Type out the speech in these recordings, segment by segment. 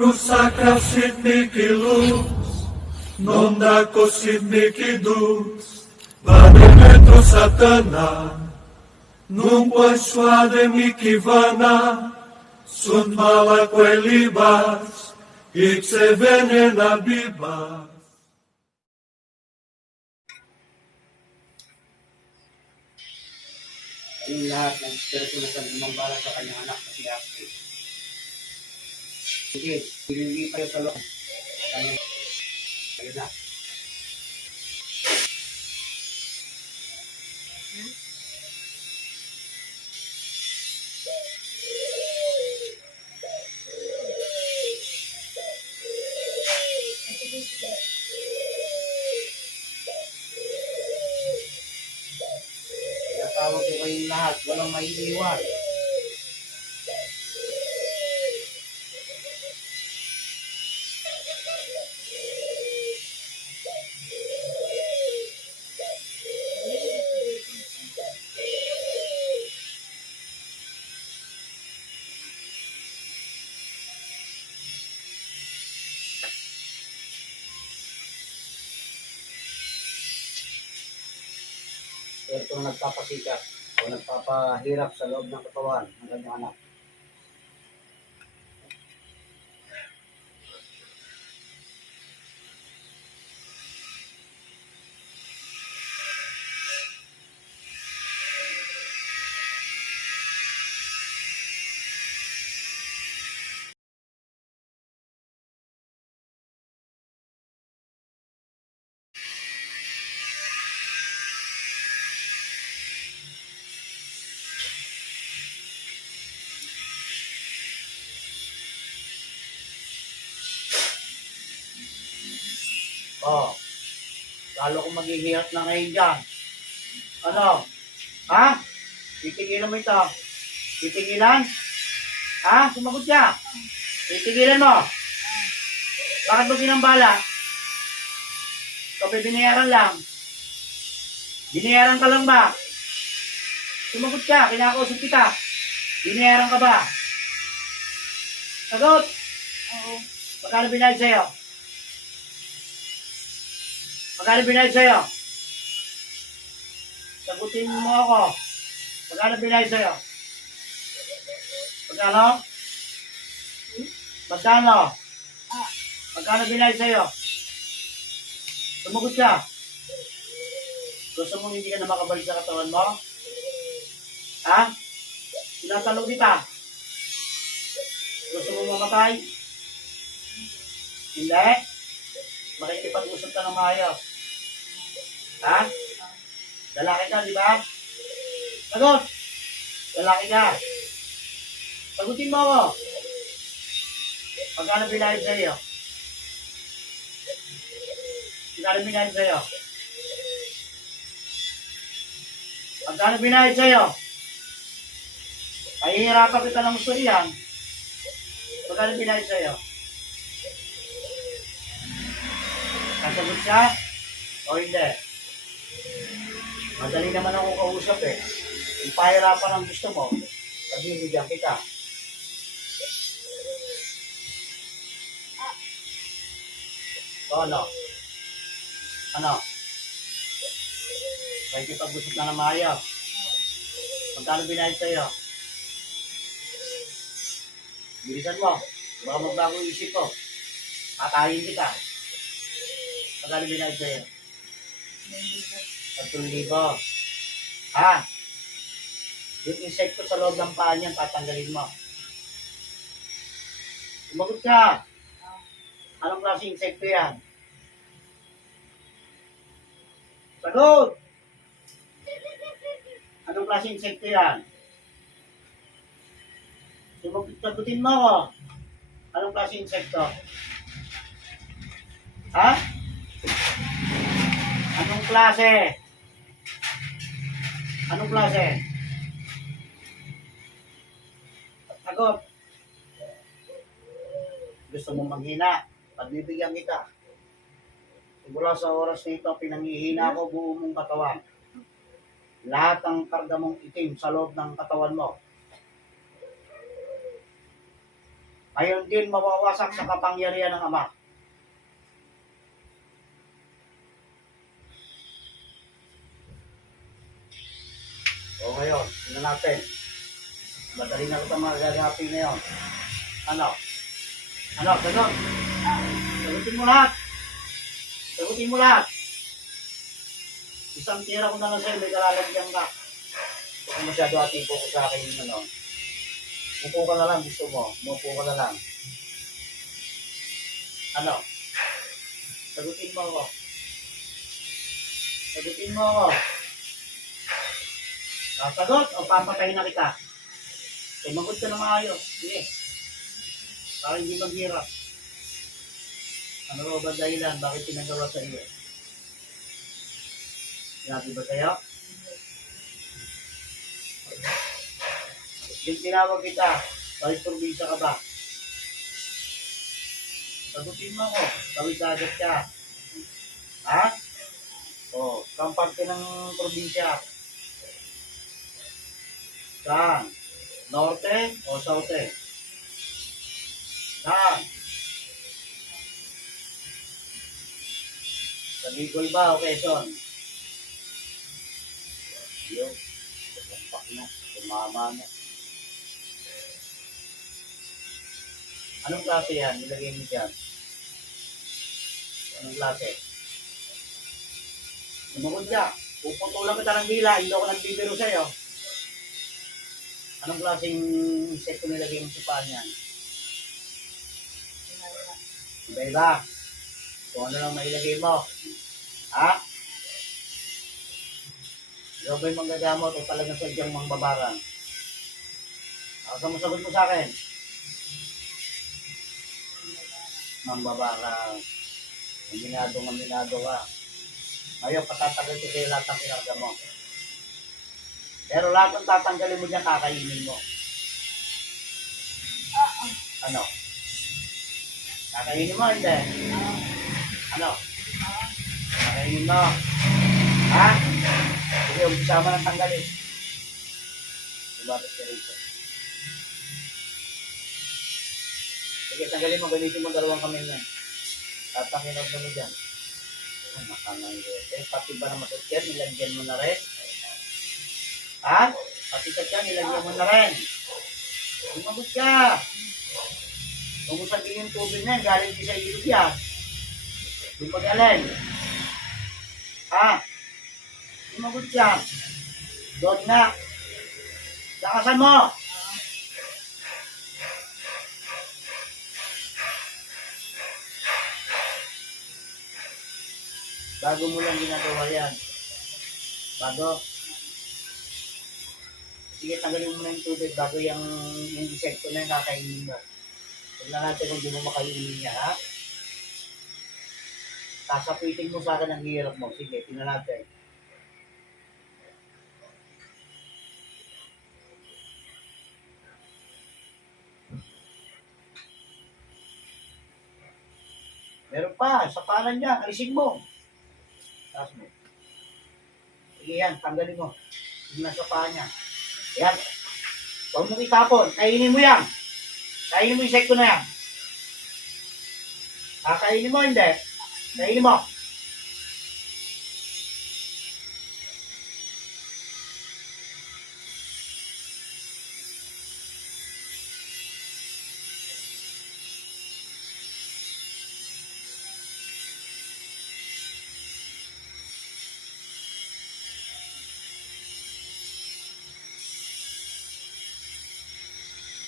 Rusakra sidniki luz, nondako sidniki dus, vademetro satana, nungwa shwade mikivana, sunt mala libas, ikse venena bibas. Yung lahat ng espiritu na sa lumambala sa kanyang anak na si Ashley. Sige, pinilipat sa loob. Ayun na. Tawag ko kayong lahat, walang maiiwan. Ito nagpapasikat o nagpapahirap sa loob ng katawan ng kanyang anak. Oh, lalo kong maghihirap na ngayon dyan. Ano? Ha? Titigilan mo ito. Titigilan? Ha? Sumagot ka. Titigilan mo. Bakit mo ginambala? Ito binayaran lang. Binayaran ka lang ba? Sumagot ka. Kinakausap kita. Binayaran ka ba? Sagot. Oo. Magkano binayad sa'yo? Magkano binayad sa'yo? Sagutin mo ako. Magkano binayad sa'yo? Magkano? Magkano? Magkano binayad sa'yo? Sumagot ka. Gusto mong hindi ka na makabalik sa katawan mo? Ha? Tinatanong kita. Gusto mong mamatay? Hindi? Makikipag-usap ka ng maayos. Ha? Lalaki ka, di ba? Sagot! Lalaki ka. Sagutin mo ako. Magkano binayad sa iyo? Magkano binayad sa iyo? Magkano binayad sa iyo? Pahihirapan kita ng gusto yan. Magkano binayad sa iyo? Nasagot siya? O hindi? Madali naman ako kausap eh. Kung pahirapan ang gusto mo, pabibigyan kita. O ano? Ano? Kaya kitag-usap na ng maayos. Magkano binayad sa'yo? Bilisan mo. Baka magbago yung isip ko. Patayin kita. Magkano binayad sa'yo? 3,000. Ha? Yung insekto sa loob ng paa niyan, tatanggalin mo. Sumagot ka. Anong klaseng insekto yan? Sagot! Anong klaseng insekto yan? Sagutin mo ako. Anong klaseng insekto? Ha? Anong klase? Anong klase? Sagot. Gusto mong manghina? Pagbibigyan kita. Mula sa oras na ito, pinanghihina ko buo mong katawan. Lahat ng karga mong itim sa loob ng katawan mo. Ngayon din mawawasak sa kapangyarihan ng Ama. O ngayon, tingnan natin. Madali na kita magagapi ngayon. Ano? Ano? Sagot? Sagutin mo lahat. Sagutin mo lahat. Isang tira ko na lang sa'yo, may kalalagyan ka. Kung masyado atipo ko sa akin, ano. Mupo ka na lang, gusto mo. Mupo ka na lang. Ano? Sagutin mo ako. Sagutin mo ako. Sasagot o papatayin na kita? Tumagot ka na maayos. Sige. Para hindi maghirap. Ano ba ba dahilan? Bakit pinagawa sa iyo? Sinabi ba sa'yo? Yung tinawag kita, kahit probinsya ka ba? Sagutin mo ako, tawid agad ka. Ha? O, kampante ng probinsya. Saan? Norte o South? Saan? Sa Bicol ba o Quezon? Yun. Tumpak na. Tumama na. Anong klase yan? Nilagay mo dyan. Anong klase? Sumunod ka. Puputulan kita ng dila. Hindi ako nagbibiro sa'yo. Anong klaseng insekto nilagay mo sa paan yan? Iba-iba. Kung ano lang mailagay mo. Ha? Ikaw ba'y manggagamot o talagang sadyang mangbabarang? Ako mo sagot mo sa akin. Mangbabarang. Aminado ka. Ngayon, patatagal ko sa'yo lahat ng pinarga mo. Pero lahat ng tatanggalin mo dyan, kakainin mo. Ano? Kakainin mo, hindi? Ano? Kakainin mo. Ha? Sige, umpisa mo ng tanggalin. Ibabit ka rito. Sige, tanggalin mo. Gamitin mo dalawang kamay niya. Tatanginog mo dyan. Makananggote. Pati ba na masakyan, nilagyan mo na rin? Ha? Pati sakyan, nilagyan mo na rin. Sumagot ka. Kung mo sabihin yung tubig na yan, galing di sa ilog yan. Yung pag-alin. Ha? Sumagot ka. Doon na. Lakasan mo. Bago mo lang ginagawa yan. Bago. Sige, tanggalin mo na yung tubig bago yung insekto na yung kakainin mo. Tignan natin kung di mo makainin niya, ha? Sasapitin mo sa akin ang hirap mo. Sige, tignan natin. Meron pa, sa panan niya, alisin mo. Taas mo. Sige yan, tanggalin mo. Yung nasa paa niya. Yan. Huwag mong itapon. Kainin mo yan. Kainin mo yung insekto na yan. Kakainin mo, hindi. Kainin mo.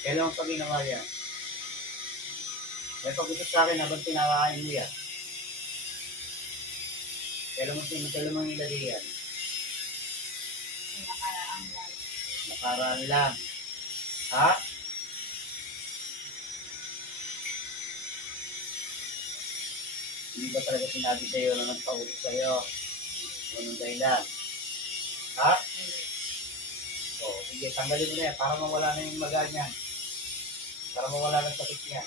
Kailan pa ginawa yan? May pag-usap sa akin habang tinakain mo yan. Kailan mo nilagay yan? Nakaraan lang. Ha? Hindi ba talaga sinabi sa'yo na nagpa-usap sa'yo? Anong dahilan? Ha? O, sige, tanggalin mo na yan para mawala na yung maga niyan. Para mawala ng sakit niya.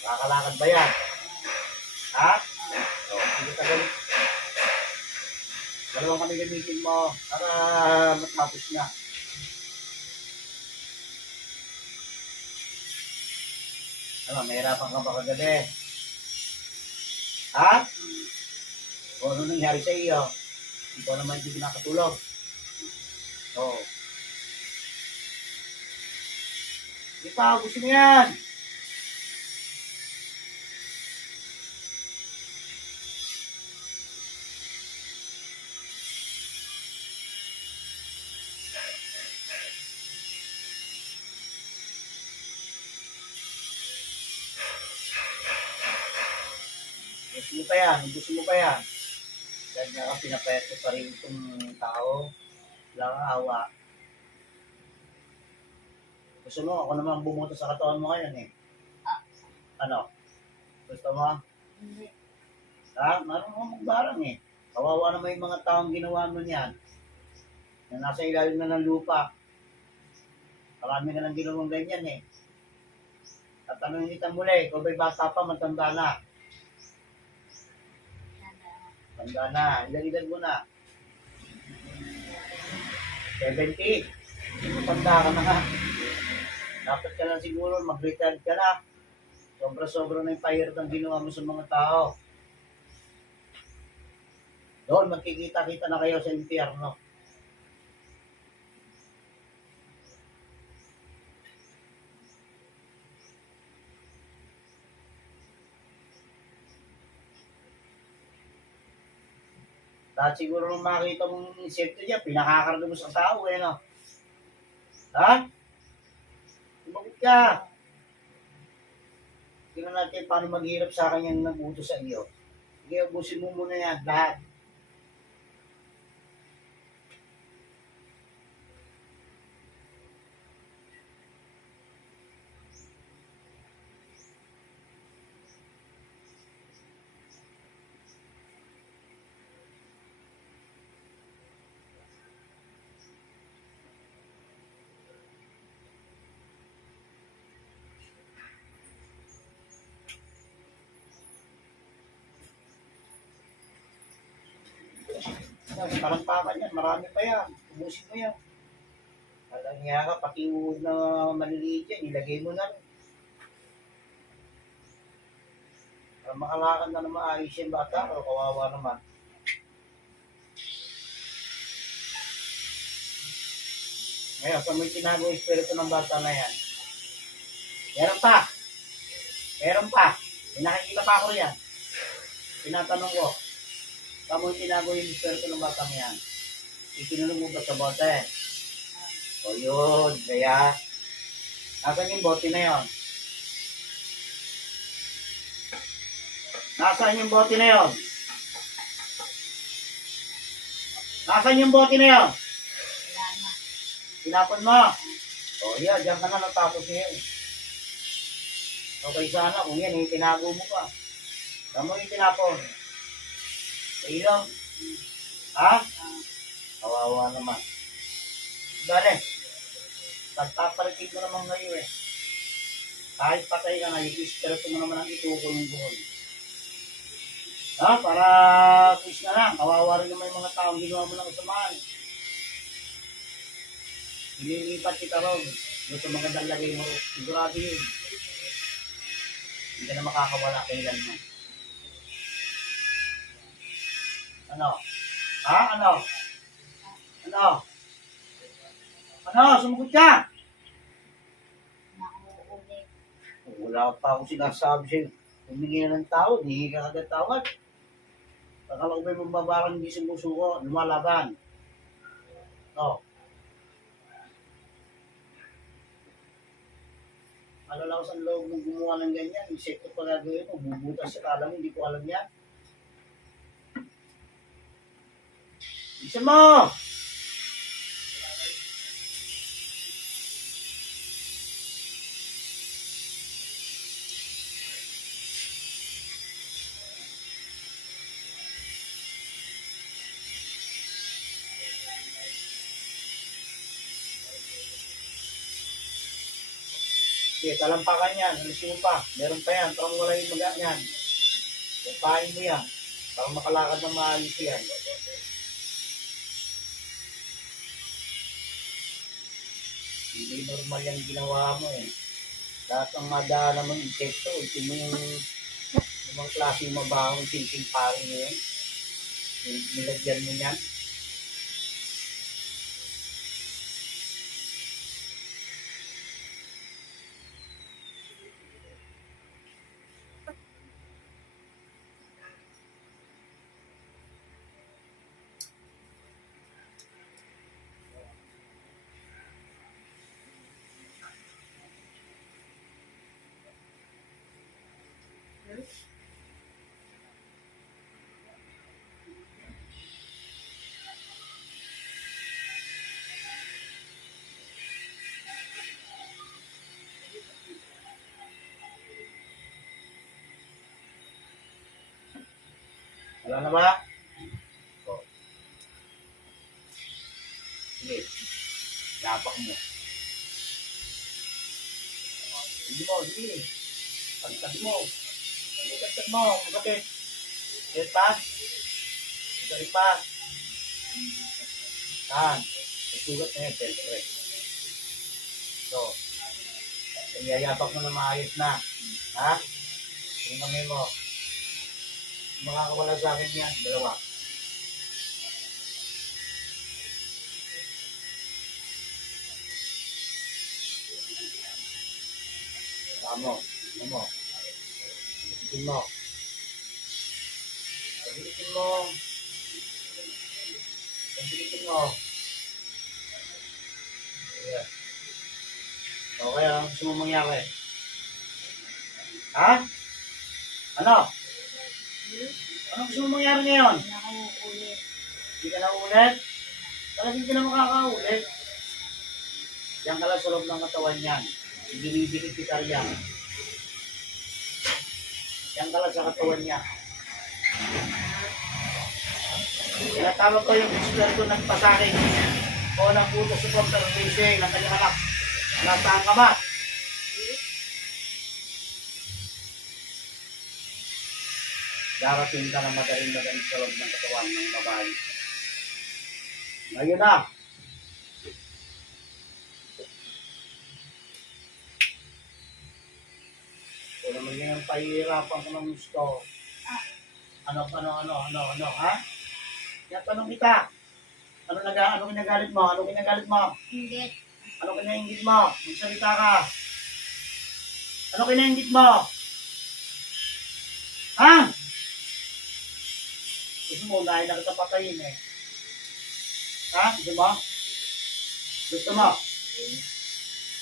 Nakakalakad ba yan? Ha? O, sige, tanggalin. Dalawang kami gamitin mo para matapos na. Ano, mahirapan ka ba kagabi? Ha? O ano nangyari sa iyo? Ikaw naman hindi nakatulog. Oo. Di pa, gusto mo yan. Gusto mo pa yan, gusto mo pa yan. Dahil nga pinapayat ko pa rin itong tao. Wala kang awa. Gusto mo, ako naman bumoto sa katawan mo ngayon eh. Ano? Gusto mo? Hindi. Ha? Marunong magbarang eh. Kawawa naman yung mga taong ginawa mo niyan. Na nasa ilalim na ng lupa. Marami na lang ginawang ganyan eh. At tanongin kita muli, kung may bata pa, matanda na. Tanda na. Ilan edad mo na? 70. Tanda ka na nga. Dapat ka lang siguro mag-retire ka na. Sobra-sobra na yung pahirap ng ginawa mo sa mga tao. Doon, magkikita-kita na kayo sa impyerno. Dahil siguro nung makita mong insekto niya, pinakakarga mo sa tao eh, no? Ha? Sumagot ka. Tingnan natin paano maghirap sa akin yung nag-utos sa iyo. Sige, ubusin mo muna yan, lahat. Talampakan yan, marami pa yan. Ubusin mo yan. Alam niya ka, pati uod na maliliit yan, ilagay mo na rin. Para makalakad na na maayos yung bata, o kawawa naman. Ngayon, kung may tinago yung espiritu ng bata na yan, meron pa. Meron pa. Pinakikita pa ako yan. Tinatanong ko, kung may tinago yung espiritu ng bata na yan, itinulong mo ba sa bote? O yun, kaya, nasaan yung bote na yun? Nasaan yung bote na yun? Nasaan yung bote na yun? Wala na. Tinapon mo. O yan, diyan ka na natapos niya yun. Okay sana kung yan, tinago mo pa. Saan mo yung tinapon? Sa ilong? Ha? Kawawa naman. Dali. Pagpapalitin mo naman ngayon eh. Kahit patay ka na, i-espiritu mo naman ang itukulong-buhol. Ha? Para quiz na lang. Kawawa rin naman yung mga taong ginawa mo ng kasamaan. Ililipat kita ron. Doon sa mga dalagay mo, sigurado yun. Hindi ka na makakawala kailan mo. Ano? Ha? Ano? Ano? Ano? Sumugot ka! Nauulit. Wala pa akong sinasabi sa'yo. Humingi na ng tao, hihingi ka agad tawad. Akala ko ba yung mababarang hindi sumusuko, lumalaban. No. Ano lang sa loob mong gumawa ng ganyan, insekto pa gagawin mo, bubutas sa kala mo, hindi ko alam yan. Isa mo! Sige, talampakan yan, alisin mo pa. Meron pa yan, parang wala yung maga yan. Tupain mo yan, para makalakad ng maayos yan. Hindi normal yung ginawa mo eh. Lahat ng madala mong insekto, ito mo yung mga klase yung mabahong singking pare mo yun. Nilagyan mo yan. Wala na ba? O, sige, lapak mo. Hindi mo, sige. Pagtag mo. Sige, pagtag mo. Magkapit. Sige pa. Sige pa. Yan. Susugat na yun, siyempre. So, iyayapak mo na maayos na. Ha? Yung kami mo. Makakawala sa akin yan. Dalawa. Tamo. Ano mo? Pagilitin mo. Pagilitin mo. Pagilitin mo. Ayan. Okay, ang gusto mo mangyari? Ha? Ano? Anong gusto mo mangyari ngayon? Nakauulit. Hindi ka na ulit? Talagang hindi ka na makakaulit. Yan ka lang sa loob ng katawan yan. Binibigit kita yan. Yan ka lang sa katawan niya. Tinatawag ko yung eksperto nagpasakin o ng puto sa conservation ng kanyang anak. Nasaan ka ba? Darating ka ng madaling sa loob ng katawan ng babae. Ngayon na. Kung naman yung pahihirapan ko ng gusto. Ano, ha? Yan, tanong kita. Ano kinagalit mo? Ano kinagalit mo? Hindi. Ano kinaingit mo? Magsalita ka. Ano kinaingit mo? Ha? Gusto mo, unahin na kita patayin eh. Ha? Gusto mo? Gusto mo?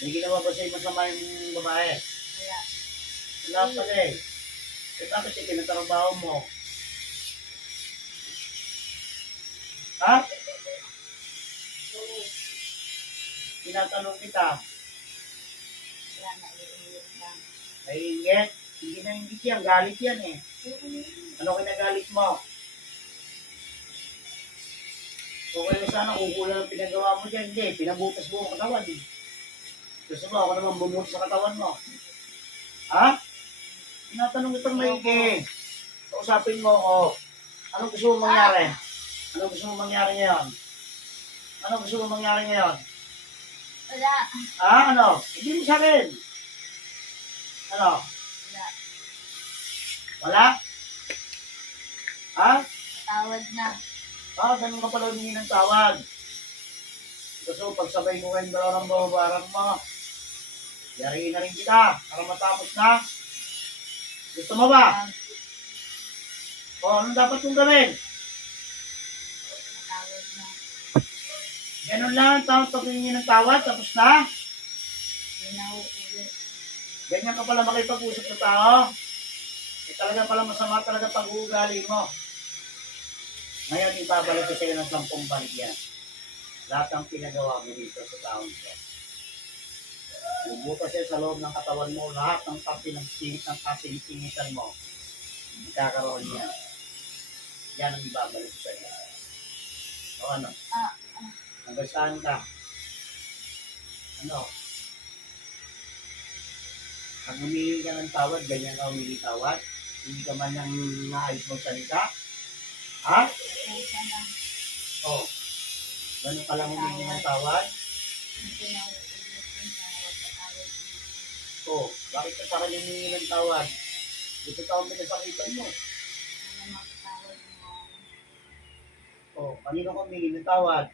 May ginawa ba sa'yo masama yung babae? Wala. Wala pala eh. Eh bakit yung pinatrabaho mo? Ha? Tinatanong kita. Wala na iulit lang. Naiingit? Hindi na ingit yan. Galit yan eh. Ano kinagalit mo? Okay na sana kung kulang ang pinagawa mo dyan. Hindi, pinabutas mo ang katawan eh. Gusto mo, ako naman bumutas sa katawan mo. Ha? Tinatanong itong maigi. Kausapin mo ako. Anong gusto mo mangyari? Anong gusto mo mangyari ngayon? Anong gusto mo mangyari ngayon? Wala. Ano? Hindi mo sa akin. Ano? Wala. Wala? Ha? Tawad na. Ganun ka pala humingi ng tawad. Gusto mo, pagsabay mo kayong dalawa ng bababarang mo. Yariin na rin kita para matapos na. Gusto mo ba? Anong dapat kong gawin? Tawad na. Ganun lang, pag humingi ng tawad, tapos na. Hindi na uulit. Ganyan ka pala makipag-usap sa tao. Talaga pala masama talaga pag-uugali mo. Ngayon, ibabalik ko sa iyo ng 10 balik yan. Lahat ng pinagawa mo dito sa taon ko. Bubutas siya sa loob ng katawan mo, lahat ng ng kasing-singitan mo. Magkakaroon niya. Yan ang ibabalik ko sa iyo. O ano? Hanggang saan ka? Ano? Pag humingi ka ng tawad, ganyan ka humingi tawad? Hindi ka man nang naayos mong salita? Ha? Pasensya na. Oh. Ganun ka lang humingi ng tawad? Hindi na uulit yung tawad. Patawad na. Oh, bakit ka sa kanya humingi ng tawad? Ito taong pinasakitan mo. Sana magtawad mo ako. Oh, kanino ka humingi ng tawad?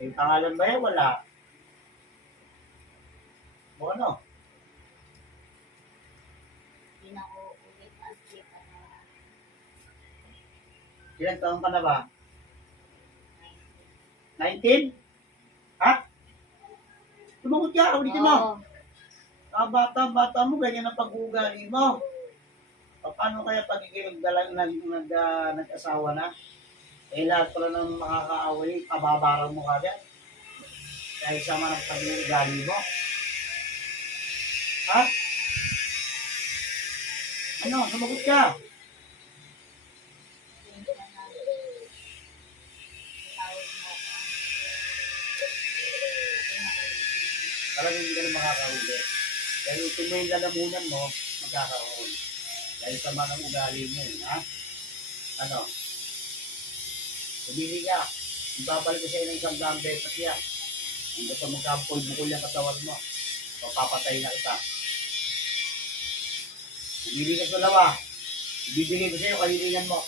Yung pangalan ba yan? Wala. O ano? Hindi na ko ulit at kita na Ilang taon ka na ba? 19? Ha? Tumagot ka, ulitin mo. Oo. Bata mo, ganyan ang pag-uugali mo. Paano kaya pagiging nag-asawa na? Eh, lahat pala ng makakaaway, kababarang mo ka dyan. Dahil sama ng pag-uugali mo. Ha? Ano, sumagot ka. Hindi ka na tawad mo ako. Ito na ko. Talagang hindi ka na makakahuli. Dahil kung may lalamunan mo, magkakaroon. Dahil sama ng ugali mo, ha? Ano? Pumili ka. Ibabalik ko sa'yo ng isang gambe sa siya. Hanggang sa magkapul-bukol yung katawan mo. O papatay na kita. Pumili ka sa dalawa. Ibibigay ko sa'yo, kahilingan mo.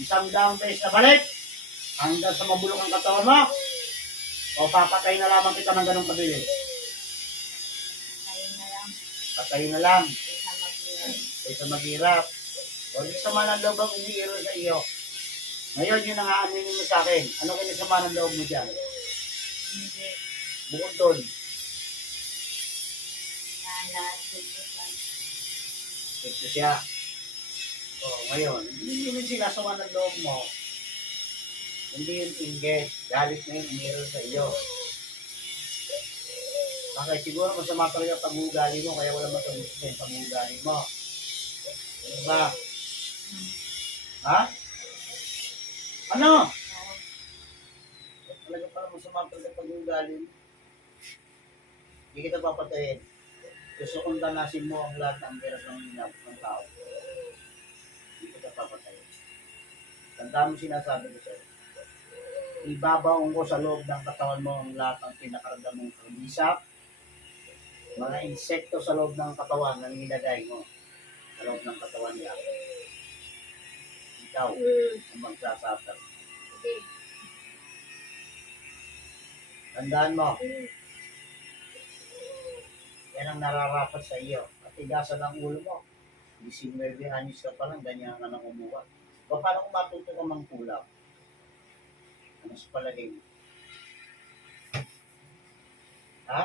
Isang gambe na balik. Hanggang sa mabulok ang katawan mo. O papatay na lamang kita ng ganong kabili. Tayo na lang. Patay na lang. Isa mag-iwan. Kaysa maghirap. O di sama ng loob ang umiiro sa iyo. Ngayon yun ang aaminin mo sa akin. Ano kinasama ng loob mo dyan? Hindi. Bukod doon. Na lahat gustuhan. Ito siya. O ngayon, hindi yun sila sama ng loob mo. Hindi yung inggit. Galit na yung umiiro sa iyo. Bakit? Siguro masama talaga pag-uugali mo kaya wala matulis sa yung pag-uugali mo. Diba? Ha? Ano? Oo. Talaga pala masama talaga pag-uugali mo. Hindi kita papatayin. Gusto kong danasin mo ang lahat ng pera ng tao. Hindi kita papatayin. Tanda mo sinasabi ko sa'yo. Ibabaong ko sa loob ng katawan mo ang lahat ng pinakaramdam mong kulisap. Mga insekto sa loob ng katawan na nilagay mo. Sa loob ng katawan niya. Ikaw, ang magsasasab. Hindi. Tandaan mo. Yan ang nararapat sa iyo. At igasan ang ulo mo. 19 anyos ka pa lang, ganyan ka nang umuha. O paano kung matuto ka mang kulang? Ano sa palagay mo? Ha?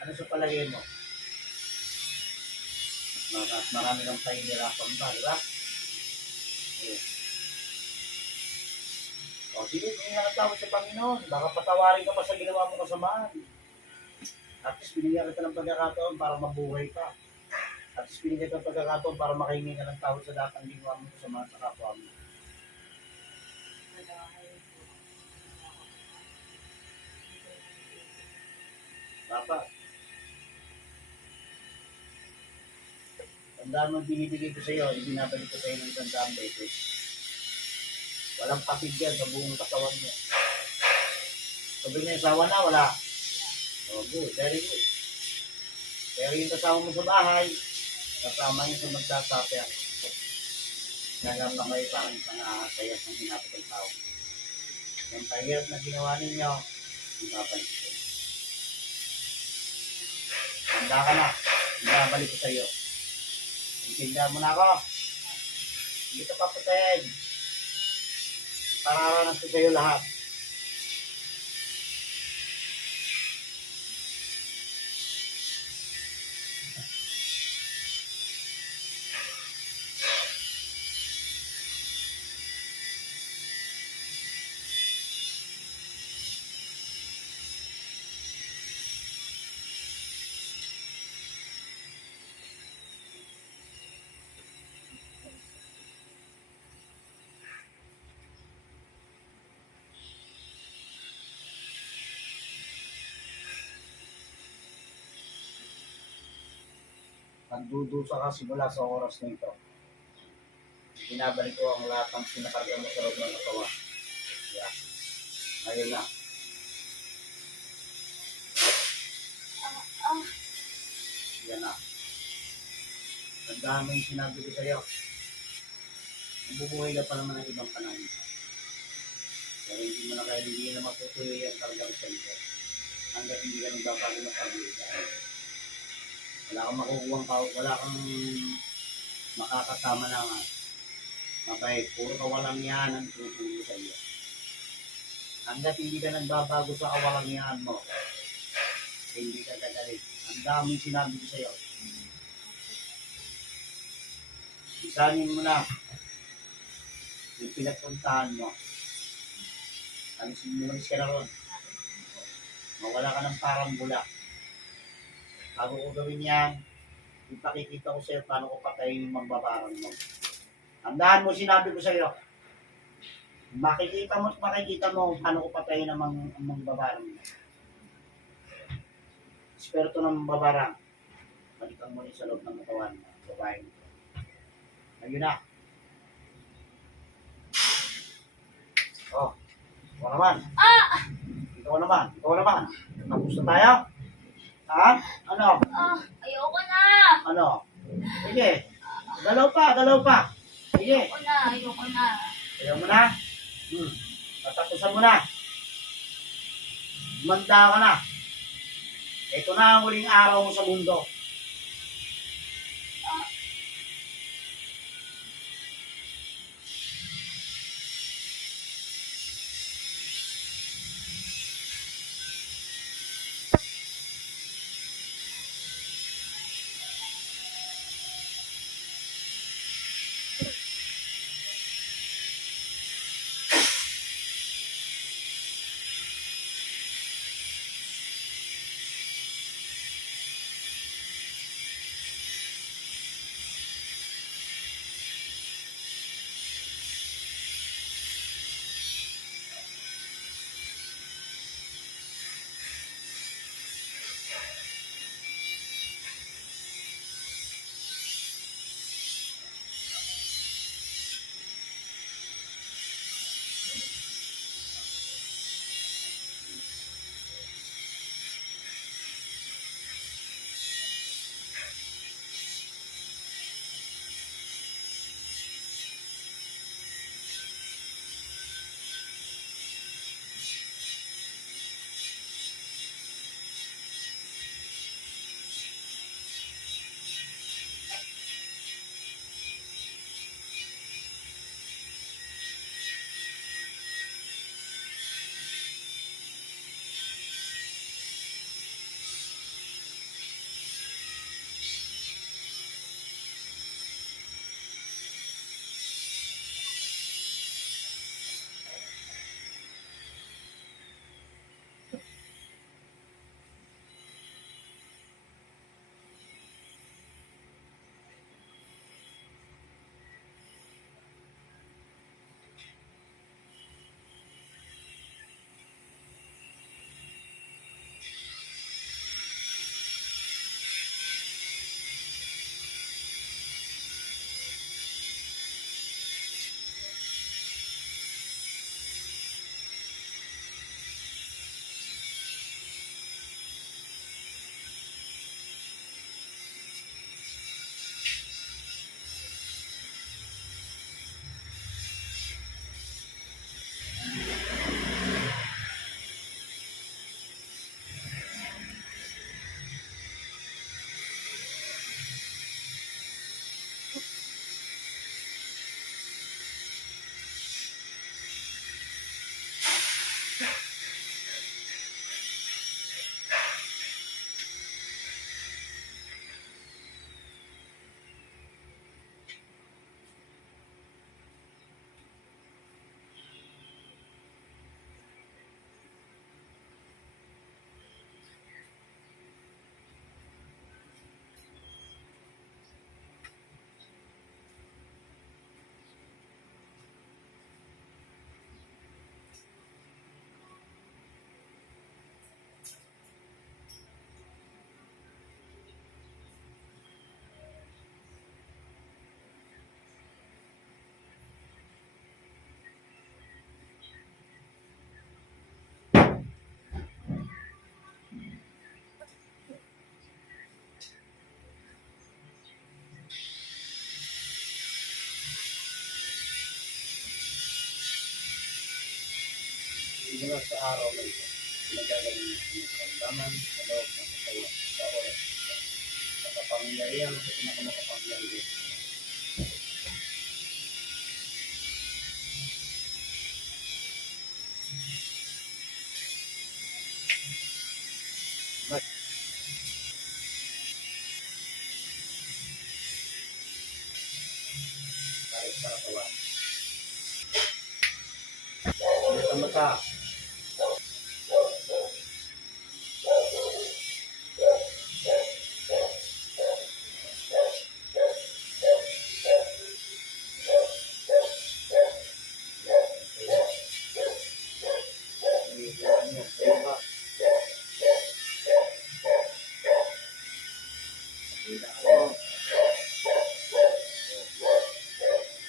Ano sa palagay mo? Mas marami kang pahihirapan pa, di ba? Ayun. O sige, kung nakatawad sa Panginoon, baka patawarin ka pa sa ginawa mo kasamaan. At least binigyan kita ng pagkakataon para mabuhay ka. At least binigyan kita ng pagkakataon para makahingi ka ng tawad sa lahat ng ginawa mo kasamaan sa kapwa mo. Papa, tandaan mo binibigay ko sa iyo, ibinabalik ko sa iyo ng isang daang beses. Walang patid yan sa buong katawan mo. Sabi niya, asawa na, wala. Oh, good, very good. Pero yung kasama mo sa bahay, kasama niya sa magsasapya. Nagapa kayo parang isang sayas ng hinapit ng tao. Yung pahirap na ginawa ninyo, ibabalik ko. Handa ka na, ibabalik ko sa iyo. Intindihan mo na ako. Hindi ka papatayin. Pararanas ko sa iyo lahat. Nagdudusa ka simula sa oras na ito. Binabalik ko ang lahat ng sinakarga mo sa loob ng katawan. Yeah. Ngayon na. ka na. Ang dami yung sinabi ko sa'yo. Mabubuhay ka pa naman ng ibang panahon. Pero hindi mo na kaya hindi na matutuloy yan talagang sa iyo. Hanggang hindi ka nagbabago ng pag-iisip. Wala kang makukuha ka, wala kang makakasama na nga. Mabait, puro kawalang yan ang tutuloy sa iyo. Hanggat hindi ka nagbabago sa kawalang yan mo, hindi ka gagaling. Ang daming sinabi ko sa iyo. Isanin mo na yung pinagpuntahan mo. Alisin ka na ron. Mawala ka ng parang bula. Bago ko gawin yan, ipakikita ko sa'yo paano ko patayin yung magbabarang mo. Tandaan mo, sinabi ko sa'yo. Makikita mo paano ko patayin ang magbabarang mo. Espiritu ng magbabarang. Balikan mo rin sa loob ng katawan mo. Babae mo. Ayun na. Oh, ikaw naman. Ikaw naman. Tapos na tayo? Ha? Ano? Ayoko na. Ano? Sige. Dalaw pa. Sige. Ayoko na. Ayaw mo na? Tatapusan mo na. Manda ka na. Ito na ang huling araw mo sa mundo. mula sa araw na ito. Nagagaling ng karamdaman sa loob ng katawan sa oras. Sa kapangyarihan sa pinakamakapangyarihan. Kahit sa katawan. Ulit ang mata.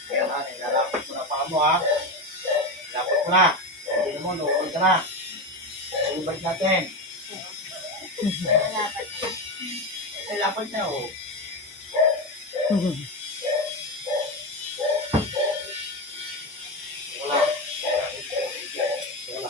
Kaya nga, nilalapot mo na paa mo ha. Lapot mo na. Hindi mo, nuukol ka na. Ibalik natin. Ay, lapot na oh. Wala. Wala. Wala.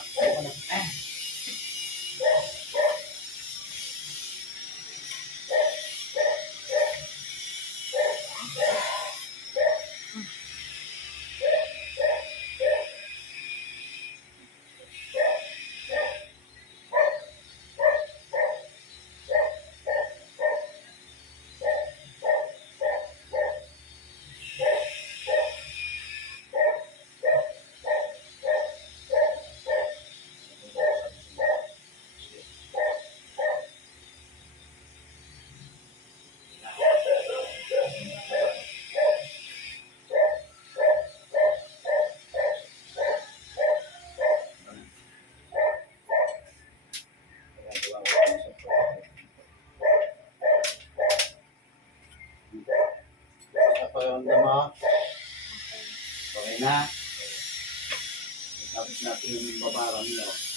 Apa yung dama? Okay na. Tapos natin yung babarang nyo.